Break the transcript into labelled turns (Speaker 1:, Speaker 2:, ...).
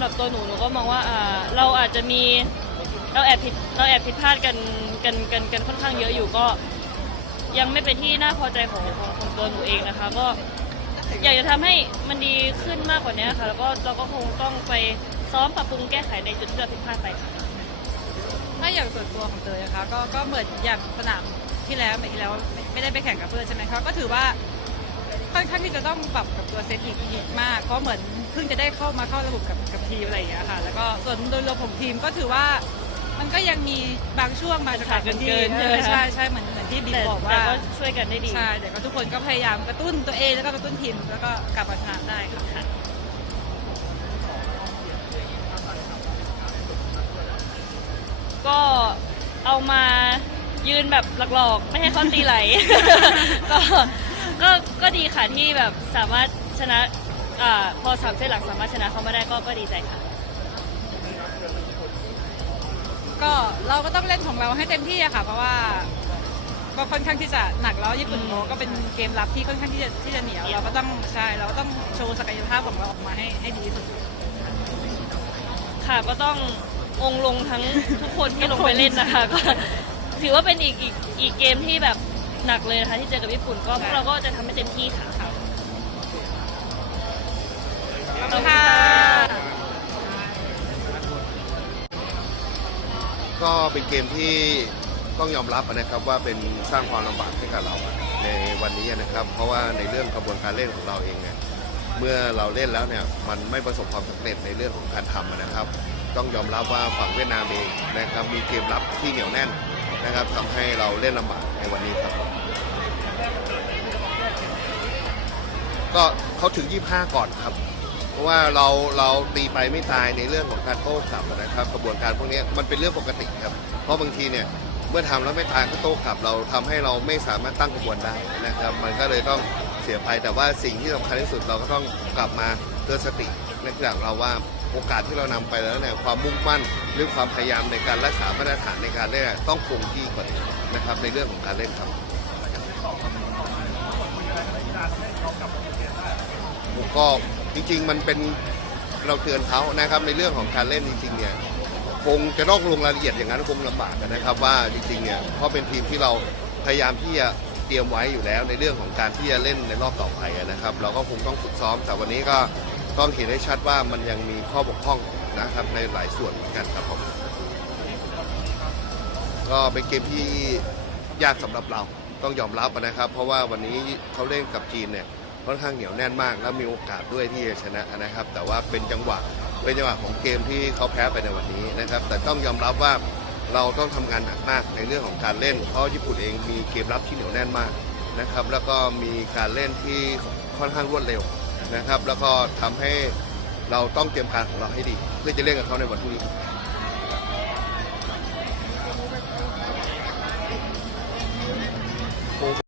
Speaker 1: ำหรับตัวหนูหนูก็มองว่าอ่าเราอาจจะมีเราแอบผิดเราแอบผิดพลาดกันกันกันกันค่อนข้างเยอะอยู่ก็ ยังไม่เป็นที่น่าพอใจของของของตัวหนูเองนะคะ ก็อยากจะทำให้มันดีขึ้นมากกว่านี้ค่ะ แล้วก็เราก็คงต้องไปซ้อมปรับปรุงแก้ไขในจุดที่เราผิดพลาดไปค่ะ
Speaker 2: ถ้าอย่างส่วนตัวของเตยนะคะก็ก็เหมือนอย่างสนามที่แล้วแมตช์ที่แล้วไม่ไม่ได้ไปแข่งกับเพื่อนใช่ไหมคะก็ถือว่า อนข้างที่จะต้องปรับกับตัวเซตอีกอีกมากเพราะเหมือนเพิ่งจะได้เข้ามาเข้าระบบกับกับทีมอะไรอย่างเงี้ยค่ะ แล้วก็ส่วนโดยรวมของทีมก็ถือว่า มันก็ยังมีบางช่วงบางจังหวะ
Speaker 1: ขาดกันเกิน
Speaker 2: ที่
Speaker 1: ใช่ไหมคะ
Speaker 2: ใช่ใช่เหมือนเหมือนที่บี
Speaker 1: แต่
Speaker 2: บอก
Speaker 1: แต่
Speaker 2: ว่า
Speaker 1: ก็ช่วยกันได้ดี
Speaker 2: ใช่แต่ก็ทุกคนก็พยายามกระตุ้นตัวเองแล้วก็กระตุ้นทีมแล้วก็กลับมาชนะได้ค่ะ
Speaker 1: ก็เอามายืนแบบหลอกๆ ไม่ให้เขาตีไหล ก็ ก็ก็ดีค่ะที่แบบสามารถชนะอ่าพอสามเซตหลังสามารถชนะเขามาได้ก็ก็ดีใจค่ะ
Speaker 2: ก็เราก็ต้องเล่นของเราให้เต็มที่อะค่ะ เพราะว่าก็ค่อนข้างที่จะหนักแล้วญี่ปุ่นเขาก็เป็นเกมรับที่ค่อนข้างที่จะที่จะเหนียวเราก็ต้องใช่เราก็ต้องโชว์ศักยภาพของเราออกมาให้ให้ดีที่สุด
Speaker 1: ค่ะก็ต้ององค์ลงทั้งทุกคนที่ลงไปเล่นนะคะก็ถือว่าเป็นอีกอีกอีกเกมที่แบบ หนักเลยนะคะที่เจอกับญี่ปุ่นก็พวกเราก็จะทำให้เต็มที่ค่ะ
Speaker 2: ขอบคุณค่ะ
Speaker 3: ก็เป็นเกมที่ต้องยอมรับนะครับว่าเป็นสร้างความลำบากให้กับเราในวันนี้นะครับ เพราะว่าในเรื่องกระบวนการเล่นของเราเองเนี่ยเมื่อเราเล่นแล้วเนี่ยมันไม่ประสบความสำเร็จในเรื่องของการทำนะครับ ต้องยอมรับว่าฝั่งเวียดนามเองนะครับมีเกมรับที่เหนียวแน่น นะครับทำให้เราเล่นลำบากในวันนี้ครับ ก็เขาถึง 25 ก่อนครับ เพราะว่าเราเราตีไปไม่ตายในเรื่องของการโต้กลับนะครับ กระบวนการพวกนี้มันเป็นเรื่องปกติครับ เพราะบางทีเนี่ยเมื่อทำแล้วไม่ตายก็โต้กลับ เราทำให้เราไม่สามารถตั้งกระบวนได้นะครับ มันก็เลยต้องเสียไปแต่ว่าสิ่งที่สำคัญที่สุดเราก็ต้องกลับมาเตือนสติในขณะเราว่า โอกาสที่เรานำไปแล้วเนี่ยความมุ่งมั่นหรือความพยายามในการรักษามาตรฐานในการเล่นต้องคงที่กว่านี้นะครับในเรื่องของการเล่นครับผมก็จริงๆมันเป็นเราเตือนเขานะครับในเรื่องของการเล่นจริงๆเนี่ยคงจะต้องลงรายละเอียดอย่างนั้นคงลำบากนะครับว่าจริงๆเนี่ยเพราะเป็นทีมที่เราพยายามที่จะเตรียมไว้อยู่แล้วในเรื่องของการที่จะเล่นในรอบต่อไปนะครับ เราก็คงต้องฝึกซ้อมแต่วันนี้ก็ ต้องเห็นให้ชัดว่ามันยังมีข้อบกพร่องนะครับในหลายส่วนเหมือนกันครับผมก็เป็นเกมที่ยากสำหรับเราต้องยอมรับนะครับ เพราะว่าวันนี้เขาเล่นกับจีนเนี่ยค่อนข้างเหนียวแน่นมาก แล้วมีโอกาสด้วยที่จะชนะนะครับ แต่ว่าเป็นจังหวะเป็นจังหวะของเกมที่เขาแพ้ไปในวันนี้นะครับ แต่ต้องยอมรับว่าเราต้องทำงานหนักมากในเรื่องของการเล่น เพราะญี่ปุ่นเองมีเกมรับที่เหนียวแน่นมากนะครับ แล้วก็มีการเล่นที่ค่อนข้างรวดเร็ว นะครับ แล้วก็ทำให้เราต้องเตรียมการของเราให้ดี เพื่อจะเล่นกับเขาในวันพรุ่งนี้